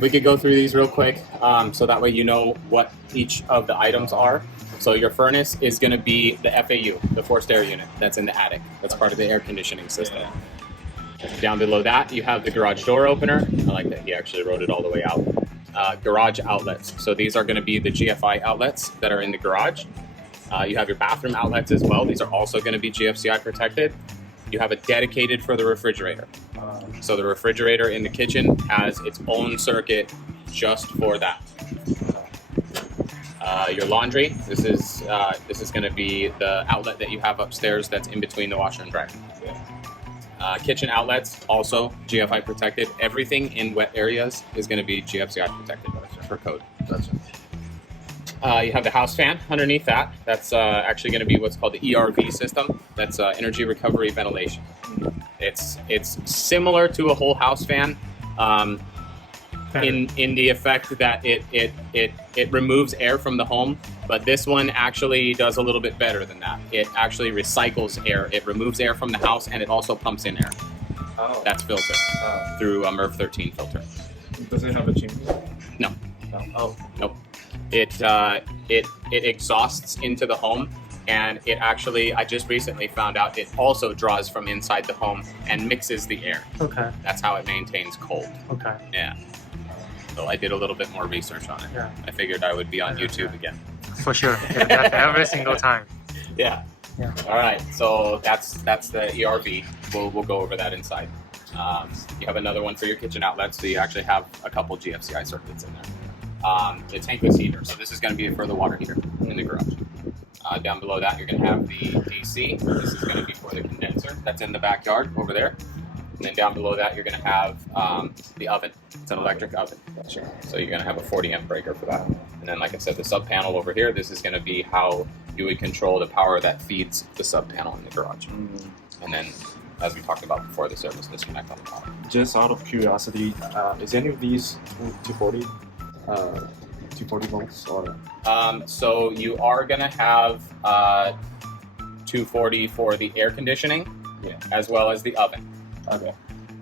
we could go through these real quick, so that way you know what each of the items are. So your furnace is going to be the FAU, the forced air unit, that's in the attic. That's part of the air conditioning system. Down below that, you have the garage door opener. I like that he actually wrote it all the way out. Garage outlets. So these are going to be the GFI outlets that are in the garage. You have your bathroom outlets as well. These are also going to be GFCI protected. You have a dedicated for the refrigerator. So the refrigerator in the kitchen has its own circuit just for that. Your laundry, this is going to be the outlet that you have upstairs that's in between the washer and dryer. Kitchen outlets, also GFI protected. Everything in wet areas is going to be GFCI protected for code. You have the house fan underneath that. That's actually going to be what's called the ERV system. That's energy recovery ventilation. It's similar to a whole house fan in the effect that it removes air from the home, but this one actually does a little bit better than that. It actually recycles air. It removes air from the house and it also pumps in air. Oh. That's filtered through a MERV 13 filter. Does it have a chimney? No. Oh. Nope. It exhausts into the home, and it actually, I just recently found out, it also draws from inside the home and mixes the air. Okay. That's how it maintains cold. Okay. Yeah. So I did a little bit more research on it. Yeah. I figured I would be on YouTube again. For sure. Yeah, that's every single time. Yeah. Yeah. All right. So that's the ERV. We'll go over that inside. You have another one for your kitchen outlet, so you actually have a couple GFCI circuits in there. The tankless heater. So this is going to be for the water heater in the garage. Down below that, you're going to have the AC. This is going to be for the condenser that's in the backyard over there. And then down below that, you're going to have the oven. It's an electric oven. So you're going to have a 40 amp breaker for that. And then, like I said, the sub panel over here, this is going to be how you would control the power that feeds the sub panel in the garage. And then, as we talked about before, the service disconnect on the bottom. Just out of curiosity, is any of these 240 volts or? So you are going to have 240 for the air conditioning, as well as the oven. Okay.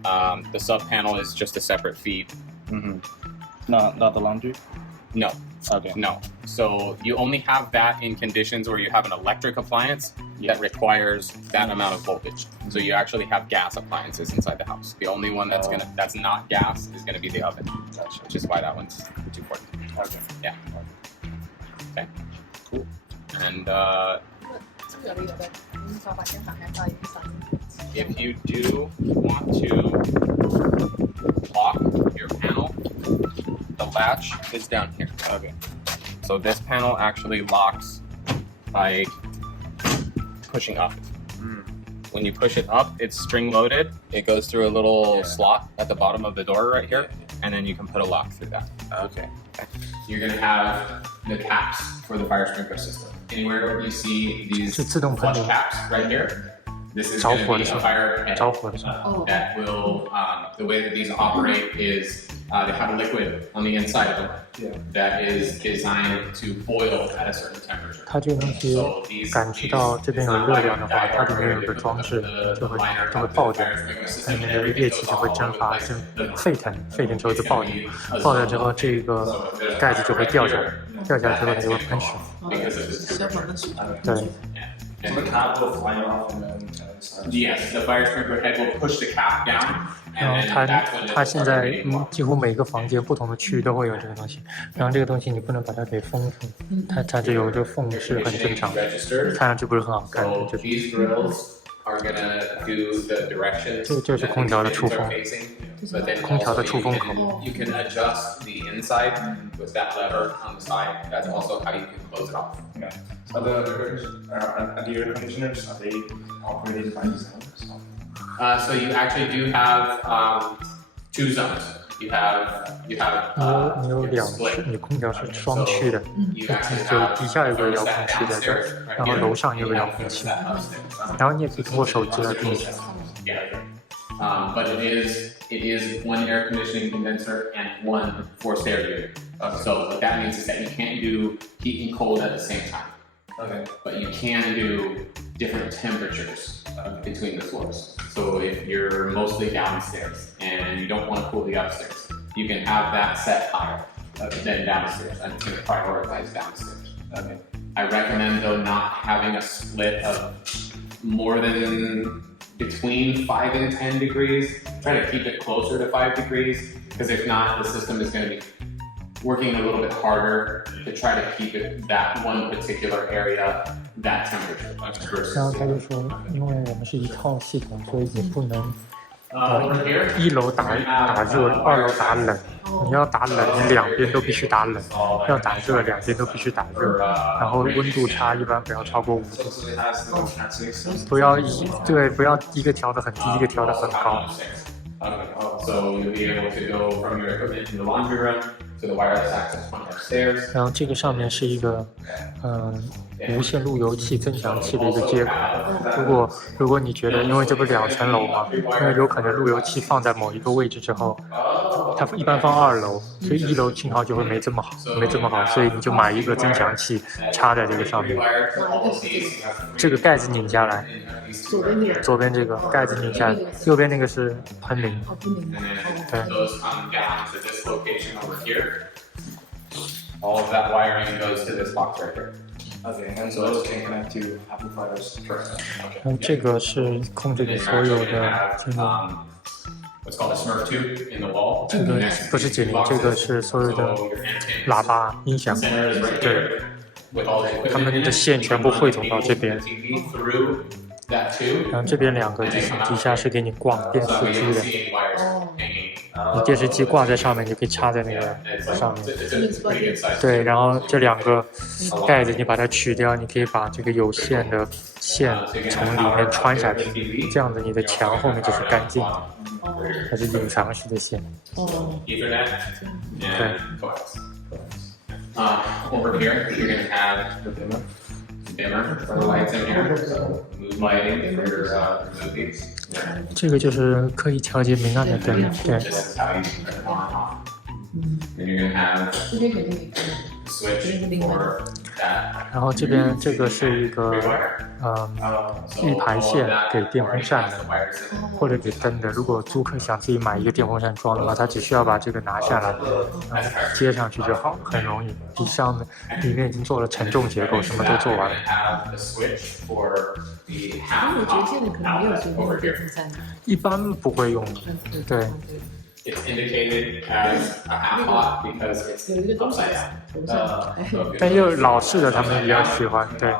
The sub panel is just a separate feed. Not the laundry? No. Okay. No. So you only have that in conditions where you have an electric appliance that requires that amount of voltage. So you actually have gas appliances inside the house. The only one that's not gas is gonna be the oven, which is why that one's 240. Okay. Yeah. Okay. Cool. And if you do want to lock your panel, the latch is down here. Okay. So this panel actually locks by pushing up. When you push it up, it's spring loaded. It goes through a little slot at the bottom of the door right here, and then you can put a lock through that. Okay. You're gonna have the caps for the fire sprinkler system. Anywhere where you see these flush caps right here, this is going to be a fire head that will, the way that these operate is they have a liquid on the inside of them that is designed to boil at a certain temperature. 它这个东西感知到这边有热量的话，它里面有一个装置就会爆掉，里面的液体就会蒸发，沸腾之后就爆掉，爆掉之后这个盖子就会掉下来，掉下来之后它就会喷水。对。So the cap will fly off and then Yes, the fire sprinkler head will push the cap down. 然后它现在几乎每个房间不同的区域都会有这个东西，然后这个东西你不能把它给封住，它这有一个缝是很正常的，看上去不是很好看的，就是。这就是空调的出风，空调的出风口。You can adjust the inside with that lever on the side. That's also how you can close it off. Okay. So the air conditioners, are they operated by themselves? So you actually do have 2 zones. You have 你有两区，你空调是双区的，就底下有个遥控器在这儿，然后楼上有个遥控器，然后你也可以通过手机来控制。But it is one air conditioning condenser and one forced air unit. So what that means is that you can't do heat and cold at the same time. Okay. But you can do different temperatures between the floors. So if you're mostly downstairs and you don't want to cool the upstairs, you can have that set higher than downstairs, and it's going to prioritize downstairs. Okay. I recommend though not having a split of more than between 5 and 10 degrees. Try to keep it closer to 5 degrees, because if not, the system is going to be working a little bit harder to try to keep it that one particular area that temperature. 然后他就说，因为我们是一套系统，所以你不能一楼打热，二楼打冷。你要打冷，你两边都必须打冷；要打热，两边都必须打热。然后温度差一般不要超过5度，不要一个调得很低，一个调得很高。So you'll be able to go from your equipment in the laundry room to the wireless access point upstairs. 然后这个上面是一个无线路由器增强器的一个接口。如果你觉得，因为这不是2层楼嘛，因为有可能路由器放在某一个位置之后，它一般放2楼，所以1楼信号就会没这么好，所以你就买一个增强器插在这个上面。这个盖子拧下来，左边这个盖子拧下来，右边那个是喷淋。对。All of that wiring goes to this box right here. Okay, and so those can connect to amplifiers. Okay. 这个是控制你所有的这个。What's called a Smurf tube in the wall. 这个不是解铃，这个是所有的喇叭音响。对，他们的线全部汇总到这边。然后这边2个底下是给你挂电视机的。你电视机挂在上面，你可以插在那个上面。对，然后这2个盖子你把它取掉，你可以把这个有线的线从里面穿下去，这样子你的墙后面就是干净的。它是隐藏式的线。Ethernet. 对。Over here, you're going to have the dimmer for the lights in here. So mood lighting for your movies. 这个就是可以调节明暗的灯，对。This is how you turn it on and off. And you're going to have a switch for that. 然后这边这个是一个预排线给电风扇的，或者给灯的。如果租客想自己买一个电风扇装的话，他只需要把这个拿下来，然后接上去就好，很容易。底箱的里面已经做了承重结构，什么都做完了。我觉得现在可能没有随便的电风扇。一般不会用的，对。It's indicated as a half hot because it's upside down. 但又老式的他们比较喜欢，对。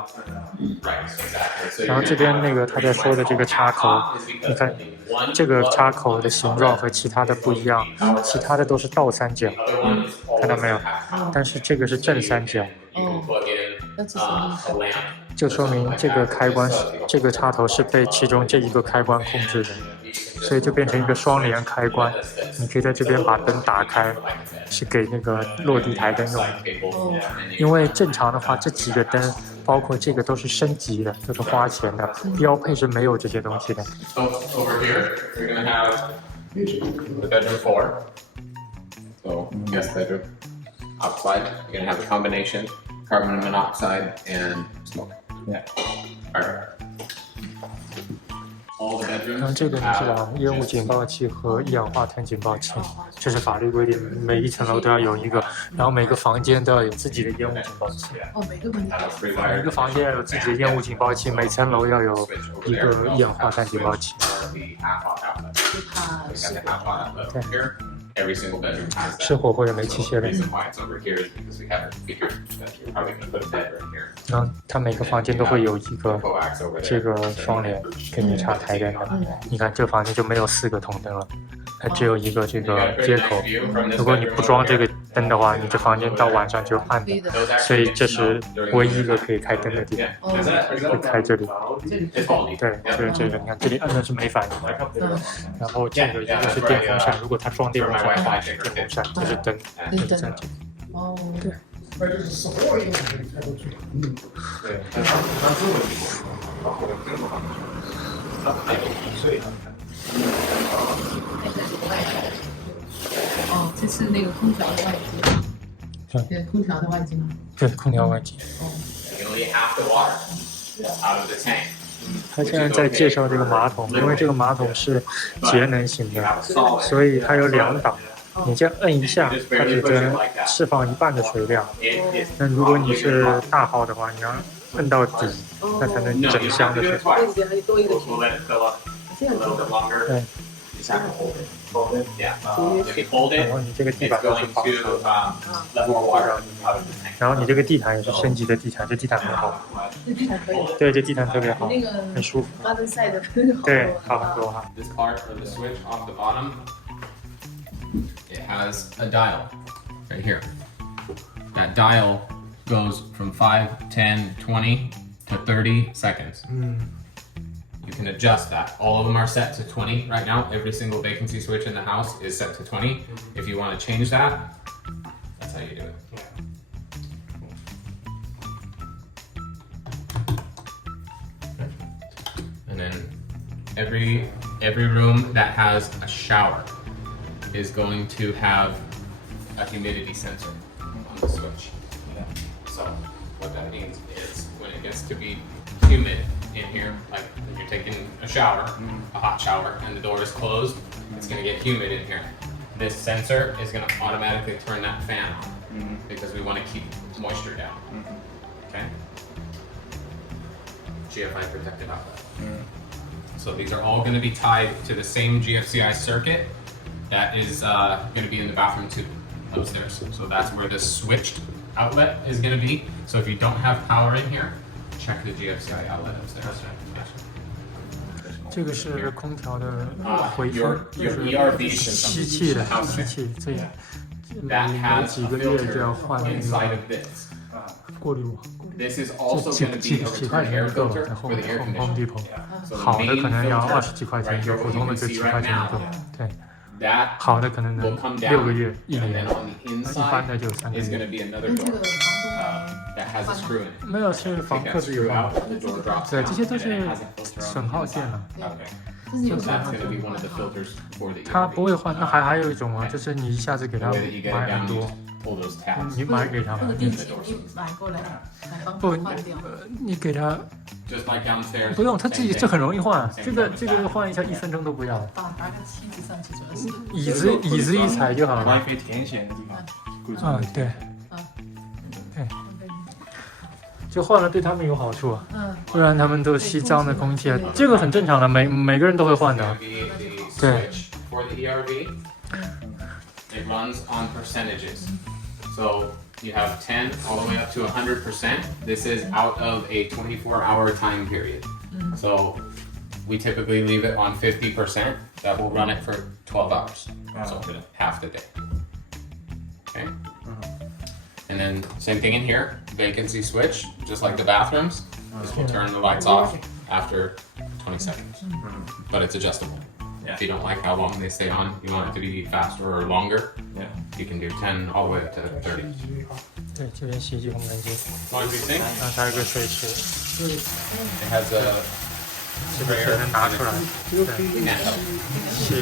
然后这边那个他在说的这个插口，你看这个插口的形状和其他的不一样，其他的都是倒三角，看到没有？但是这个是正三角。那是什么意思？就说明这个开关这个插头是被其中这一个开关控制的，所以就变成一个双联开关。你可以在这边把灯打开，是给那个落地台灯用的。因为正常的话，这几个灯，包括这个都是升级的，都是花钱的，标配是没有这些东西的。So over here, you're going to have the bedroom 4. So guest bedroom. Outside, you're going to have a combination carbon monoxide and smoke. Yeah. All right. 然后这个你知道，烟雾警报器和一氧化碳警报器，这是法律规定，每一层楼都要有一个，然后每个房间都要有自己的烟雾警报器。每个房间要有自己的烟雾警报器，每层楼要有一个一氧化碳警报器。对。Every single bedroom has 是火或者煤气泄漏。然后它每个房间都会有一个这个双联给你插台灯的。你看这房间就没有4个筒灯了，它只有一个这个接口。如果你不装这个灯的话，你这房间到晚上就暗的。所以这是唯一一个可以开灯的地方，会开这里。对，就是这个，你看这里按的是没反应的。然后这个一个是电风扇，如果它装电风扇的话是电风扇，这是灯，灯在这里。哦，对。哦，这是那个空调的外机。对，空调的外机吗？对，空调外机。他现在在介绍这个马桶，因为这个马桶是节能型的，所以它有2档，你这样摁一下，它只能释放一半的水量。那如果你是大号的话，你要摁到底，那才能整箱的水。对。然后你这个地板都是防水的，然后你这个地毯也是升级的地毯，这地毯很好。这地毯可以。对，这地毯特别好，那个很舒服。garden side 的对，好很多哈。 This part of the switch off the bottom, it has a dial right here. That dial goes from 5, 10, 20 to 30 seconds. You can adjust that. All of them are set to 20 right now. Every single vacancy switch in the house is set to 20. If you want to change that, that's how you do it. And then every room that has a shower is going to have a humidity sensor on the switch. So what that means is when it gets to be humid in here, like when you're taking a shower, a hot shower, and the door is closed, it's going to get humid in here. This sensor is going to automatically turn that fan on because we want to keep moisture down. Okay? GFI protected outlet. So these are all going to be tied to the same GFCI circuit that is going to be in the bathroom too, upstairs. So that's where the switched outlet is going to be. So if you don't have power in here, check the GFCI outlet upstairs. 这个是空调的回风， Your 就是吸气的吸气，这每几个月就要换那个过滤网。 This is also 这 going to 几 be a 几块 return 钱 air 一个， filter 在后 for 面 the air Home conditioner. Depot， 好的可能要20几块钱一个，普通的就7块钱一个。对，好的可能能6个月、1年，一般的就3个 is going 月。 to be another 跟这 door 个房东 that has a screw in it. 没有，是房客自己 Screw 换 out, 的。 the door drops 对， down, 这些都 and 是 it has a filter on 损耗 the 件 inside. 了。 Okay. 这是有 So 什 that's 么 going to be one of the filters for the 它 ERV. 不会换，那还有一种啊，就是你一下子给 The 他 way that you get 买 it 很 down, you 多， just pull those tabs. 你买给他们，这个地址你买过来，买房不，换掉。你给他 Just like downstairs. 不用，他自己 same 这 thing. 很容易换，这个换一下1分钟都不要，打个梯子上去主要是。椅子一踩就好了。 WiFi 天线的地方，贵重啊，对，对，就换了对他们有好处，不然他们都吸脏的空气，这个很正常的，每个人都会换 It's 的 going to。be the Okay. switch for the ERV. It runs on percentages. So you have 10 all the way up to 100%. This is out of a 24-hour time period. So we typically leave it on 50%. That will run it for 12 hours. So half the day. Okay. And then same thing in here. Vacancy switch, just like the bathrooms. This will turn the lights off after 20 seconds. But it's adjustable. If you don't like how long they stay on, you want it to be faster or longer, you can do 10 all the way up to 30. 对，这边洗衣机烘干机， Laundry sink, 然后它有个水池， it has a 这个水能拿出来，对， handle.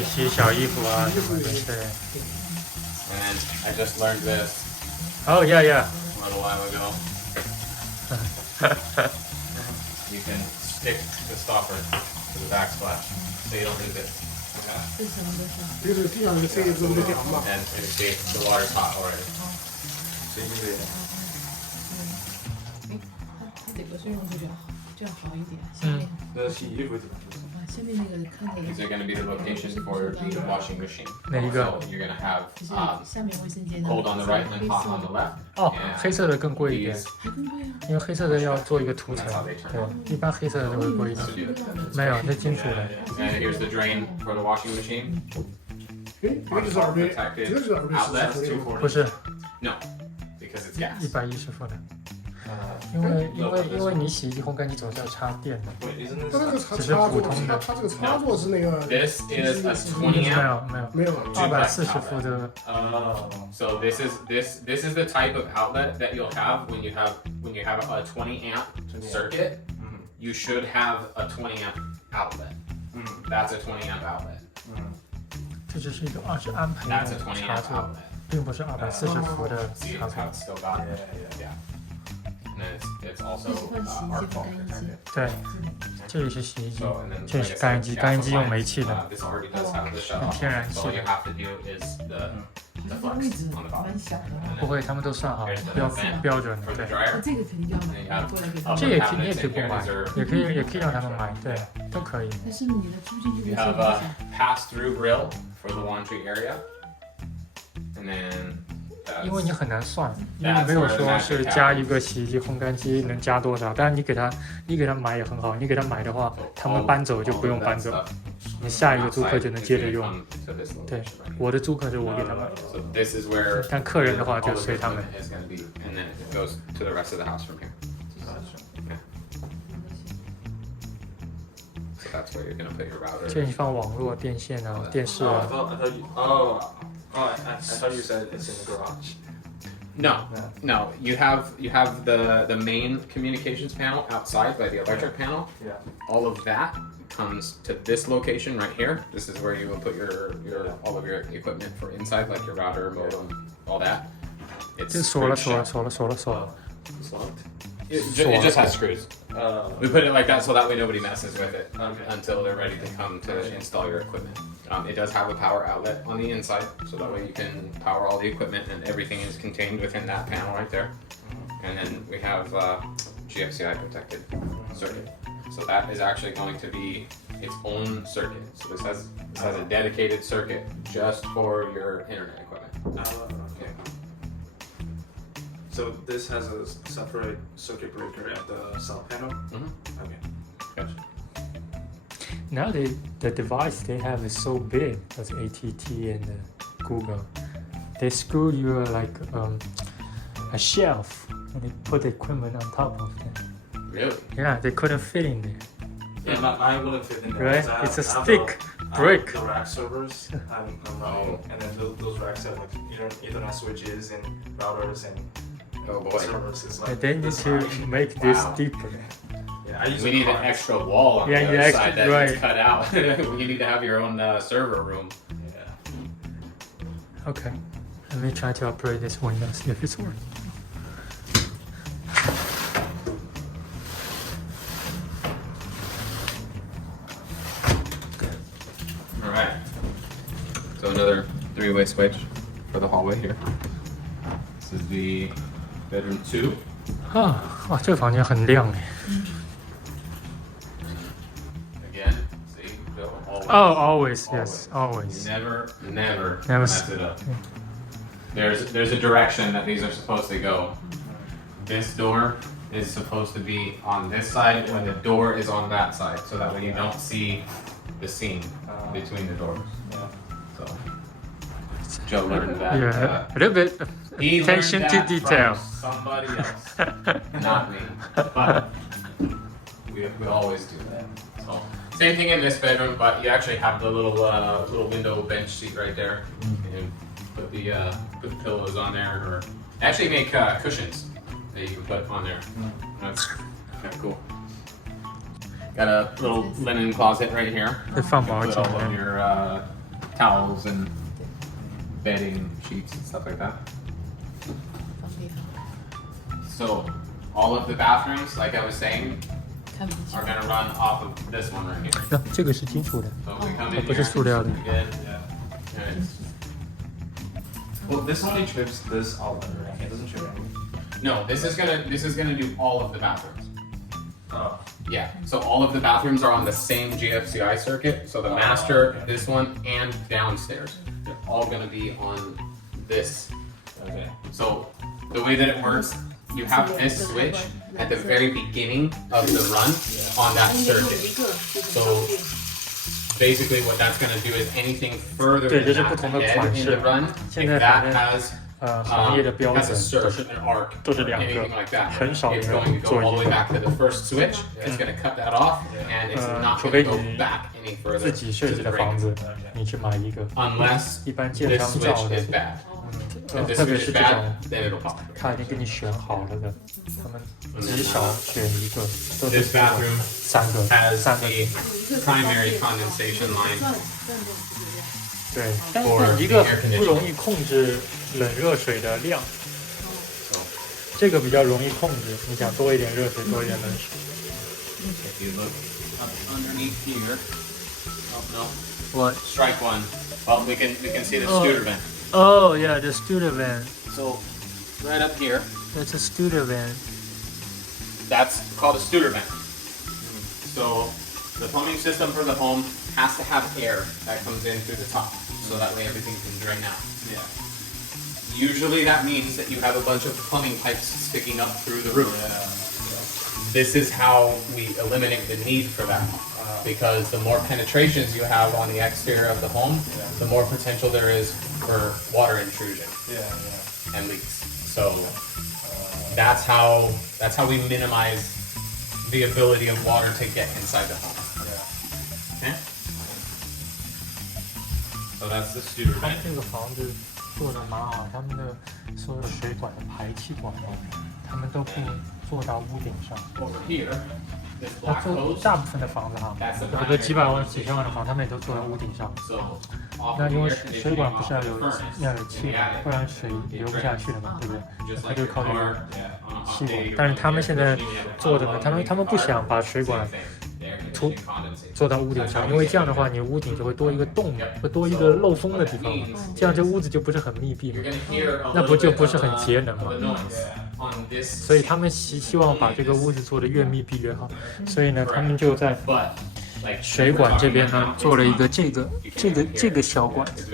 洗小衣服啊什么的，对。 And then I just learned this Oh yeah yeah. a little while ago. You can stick the stopper to the backsplash, so you don't lose it. 这是什么东西？ 这是地上的这个这么点嘛， And you see the water's hot already. 它这个水用度就要好一点。下面那洗衣服的。下面那个看那 These are 个， going to be the location for the washing machine. 哪一个？ So you're going to have 就是 um, 下面卫生间的 cold on the right and then hot on the left. 哦， And 黑色的更贵一点， these, 还更贵啊！因为黑色的要做一个涂层，对，一般黑色的都会贵一点。没有，这金属的。 and here's the drain for the washing machine. 哎，这个就是耳背，这 Protected 个就是耳背 outlets 是的。 240. 不是 No, because it's gas. 110伏的，因为你洗衣机烘干机总是要插电的，它这个插只是普座，通的，它这个插座是那个 This is a 20没 amp. 有没有没有240伏的， So this is the type of outlet that you'll have when you have a 20 amp circuit. You should have a 20 amp outlet. That's a 20 amp outlet. 这只是一个20安培 That's a 的20插 amp 座， outlet. 并不是240伏的 See 插 how 座。 it's still got it. Yeah. And then it's also 这是换洗衣 arc 机 fault 和干衣机。 对，这里是洗衣机 So，and then 这 like 是 I 干衣 said, 机， gas 干衣机用煤 appliance, 气的。 this already does have the shut off. 天然气 So all 的 you have to do is the 这个位 flex 置 on the bottom. 蛮小的哈。不会，他们都算好标准的， For the 对。 dryer, 这个肯定就要买过来给他这们。你也可以不买，也可以让他们买，对，都可以。但是你的租金就 you 会受 have 影 a 响。 pass-through grill for the laundry area, and then 因为 that's 你很难算，因为你没有说是加一个洗衣机、烘干机能加多少。当然你给他买也很好，你给他买的话，他们搬走就不用搬走，你下一个租客就能接着用。对，我的租客是我给他买， So this is where 但客人的话 all 就 of 随 the 他们。 equipment is going to be, and then it goes to the rest of the house from here. So that's where you're going to put your 这 router. 你放网络、电线啊、电视 I 啊， thought you said it's in the garage. No, you have the main communications panel outside by the electric panel. Yeah. All of that comes to this location right here. This is where you will put your all of your equipment for inside, like your router, modem, all that. 这 It's 锁了 screwed 锁了 shut. 锁了锁了锁了。 It's locked. It just has screws. We put it like that so that way nobody messes with it Okay. until they're ready to come to install your equipment. It does have a power outlet on the inside, so that way you can power all the equipment and everything is contained within that panel right there. And then we have GFCI protected circuit. So that is actually going to be its own circuit. So this has a dedicated circuit just for your internet equipment. Okay. So this has a separate circuit breaker at the south panel. Mhm. Okay. Gotcha. Now the device they have is so big, as ATT and Google. They screw you like a shelf and they put the equipment on top of it. Really? Yeah, they couldn't fit in there. Yeah, mine wouldn't fit in there. Right? 'cause I It's a have stick, I have brick. The rack servers. I'm running, and then those racks have like Ethernet switches and routers and Oh boy. servers. It's like And they need this to high. make this Wow. deeper. Yeah, I use We a need an card. extra wall on Yeah, the you other extra- side that right. needs cut out. You need to have your own server room. Yeah. Okay, let me try to operate this window, see if it's working. All right. So another three-way switch for the hallway here. This is the bedroom 2. 啊，哇，这个房间很亮哎。 Again, see, go always. Oh, always, yes, always. Never Never mess it up. There's a direction that these are supposed to go. This door is supposed to be on this side when the door is on that side, so that way you don't see the seam between the doors. So Joe learned that. Yeah, a little bit He learned attention to that detail. from somebody else, not me. But we always do that. So same thing in this bedroom, but you actually have the little window bench seat right there. And put the pillows on there, or actually make cushions that you can put on there. That's kind of cool. Got a little linen closet right here. 会放 You 毛 can 巾 put all of 的。 your towels and bedding sheets and stuff like that. 方便 So all of the bathrooms, like I was saying, 看不清 are。gonna run off of this one right here. 啊，这个是金属的， So we come 它 in 不是 here 塑料的。 again, and it's- Well, this only trips this outlet, right? It doesn't trip any. no, this is gonna do all of the bathrooms. Oh. Yeah. So all of the bathrooms are on the same GFCI circuit. So the master, okay. this one, and downstairs, they're all gonna be on this. Okay. So the way that it works, you have this switch at the very beginning of the run on that circuit. So basically what that's going to do is anything further 对， than 这是 that 不同的 ahead 款 in 式 the run, 现 if 在 that 反正 has 行业的标 has 准 a surge, an arc, 都是两个 anything like that, 很少 it's 有 going 人 to 做 go all the 一 way 个。 back to the first switch. It's going to cut that off, and it's not 除 going 非 to go 你 back any further 自己设 to 计 the 的房 break, 子，你去买一个， unless 一般建 this 商 switch 造的 is，bad. If this 特别 switch 是 is 这 bad, 种， then it'll pop. 他已经给你选好了的，他们极少选一个，都是 This 这种 bathroom 三个， has 三个， the primary condensation line. 对，但 for 是一个 the air conditioning. 不容易控制冷热水的量， So 这个比较容易控制。你想多一点热水，多一点冷水。 if you look up underneath here, oh no, What? strike one. Well, we can see the Oh. scooter vent. Oh yeah, the studio van. So right up here, That's a studio van. that's called a Studer vent. So the plumbing system for the home has to have air that comes in through the top, so that way everything can drain out. Yeah. Usually that means that you have a bunch of plumbing pipes sticking up through the roof. This is how we eliminate the need for that, because the more penetrations you have on the exterior of the home, the more potential there is for water intrusion and leaks. So that's how we minimize the ability of water to get inside the home. Okay? So that's the Studer 他 vent. 这个房子做的蛮好，他们的所有水管的排气管道，他们都不做到屋顶上。 Over here, this 他 black 做 hose. 大部分的房子哈，有个几百万、几千万的房，他们也都做到屋顶上。 So off 那 of 因 the 为 air conditioning, 水管不 off 是要 the 有 furnace. 气嘛，不然水流不下去的嘛，对不对？ Just 他 like 就 your 靠这 car, 个 on a 气 hot 管 day,。但是他们现在做的呢，他们不想把水管做到屋顶上，因为这样的话，你屋顶就会多一个洞，会多一个漏风的地方嘛，这样这屋子就不是很密闭嘛，那不就不是很节能嘛？所以他们希望把这个屋子做得越密闭越好，所以呢，他们就在水管这边呢做了一个这个小管子，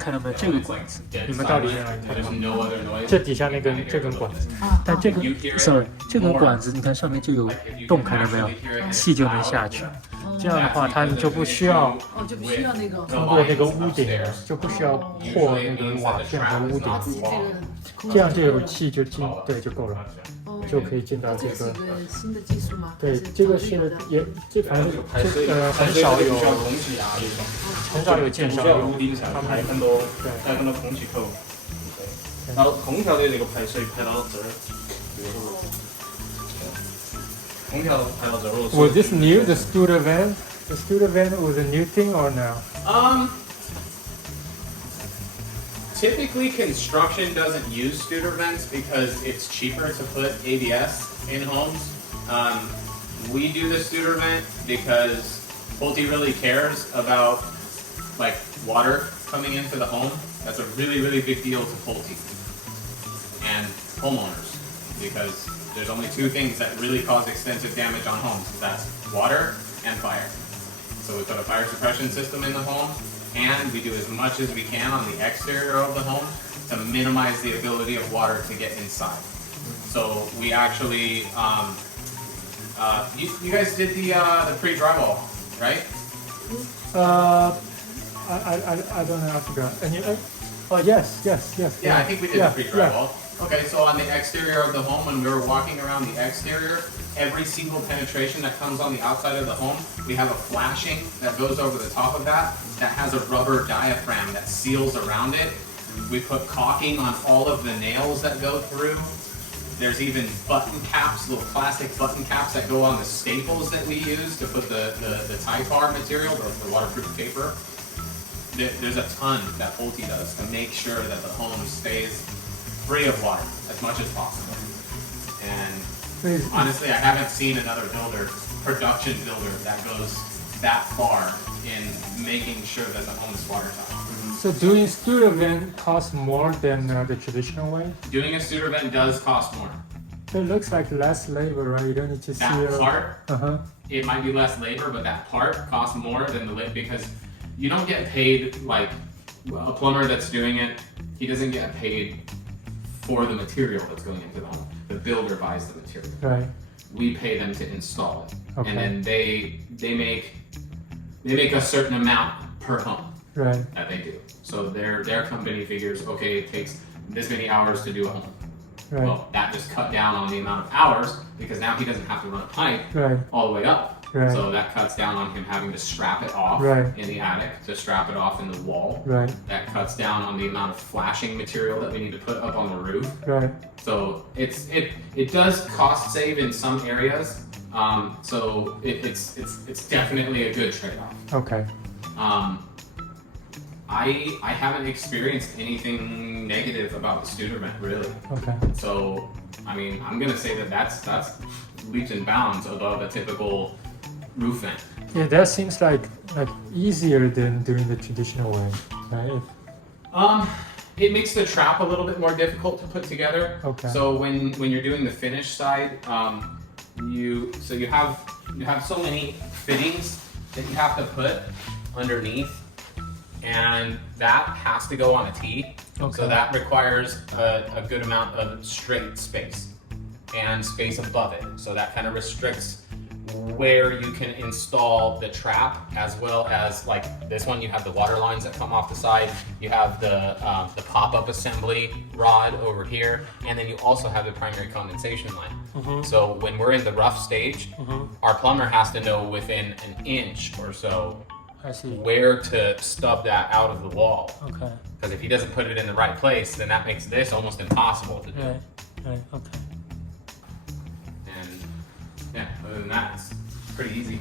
看到没有？这个管子，你们到底看到没有？这底下这根管子，但这个 sorry 这根管子，你看上面就有洞，看到没有？气就能下去。这样的话，他们就不需要就不需要那个通过那个屋顶，就不需要破那个瓦片和屋顶，自己这个这样这有气就进，对就够了，就可以进到这个。这是个新的技术吗？对，这个是也这反正很少有建商用，他们很多对还有很多空气口，然后空调的这个排水排到这儿，空调排到这儿。Was this new, the Studer van? The Studer van was a new thing or no? Typically, construction doesn't use Studer vents because it's cheaper to put ABS in homes. We do the Studer vent because Pulte really cares about like water coming into the home. That's a really, really big deal to Pulte and homeowners because there's only two things that really cause extensive damage on homes. That's water and fire. So we put a fire suppression system in the home, and we do as much as we can on the exterior of the home to minimize the ability of water to get inside. So we actually, you guys did the pre-drywall, right? I don't know, I forgot. And you, oh yes. Yeah, I think we did the pre-drywall. Okay, so on the exterior of the home, when we were walking around the exterior, every single penetration that comes on the outside of the home, we have a flashing that goes over the top of that has a rubber diaphragm that seals around it. We put caulking on all of the nails that go through. There's even button caps, little plastic button caps that go on the staples that we use to put the Typar material, the waterproof paper. There's a ton that Pulte does to make sure that the home stays free of water as much as possible. And honestly, I haven't seen another production builder that goes that far in making sure that the home is watertight. So doing Studer van costs more than the traditional way? Doing a Studer vent does cost more. It looks like less labor, right? You don't need to seal. That part, Uh-huh. it might be less labor, but that part costs more than the lid because you don't get paid like a plumber that's doing it. He doesn't get paid for the material that's going into the home. The builder buys the material. Right. We pay them to install it, Okay. and then they make a certain amount per home Right. that they do. So their company figures, okay, it takes this many hours to do a home. Right. Well, that just cut down on the amount of hours because now he doesn't have to run a pipe Right. all the way up. Right. So that cuts down on him having to strap it off Right. in the attic, to strap it off in the wall. Right. That cuts down on the amount of flashing material that we need to put up on the roof. Right. So it does cost save in some areas. So it's definitely a good trade-off. Okay. I haven't experienced anything negative about the Studer vent really. Okay. So I mean, I'm gonna say that's leaps and bounds above a typical roof vent. Yeah, that seems like easier than doing the traditional way, right? It makes the trap a little bit more difficult to put together. Okay. So when you're doing the finish side, you have so many fittings that you have to put underneath, and that has to go on a T. Okay. So that requires a good amount of straight space and space above it. So that kind of restricts where you can install the trap, as well as like this one, you have the water lines that come off the side, you have the pop-up assembly rod over here, and then you also have the primary condensation line. So when we're in the rough stage, our plumber has to know within an inch or so I see. where to stub that out of the wall. Okay. Because if he doesn't put it in the right place, then that makes this almost impossible to do. Right. Okay. And yeah, other than that, it's pretty easy.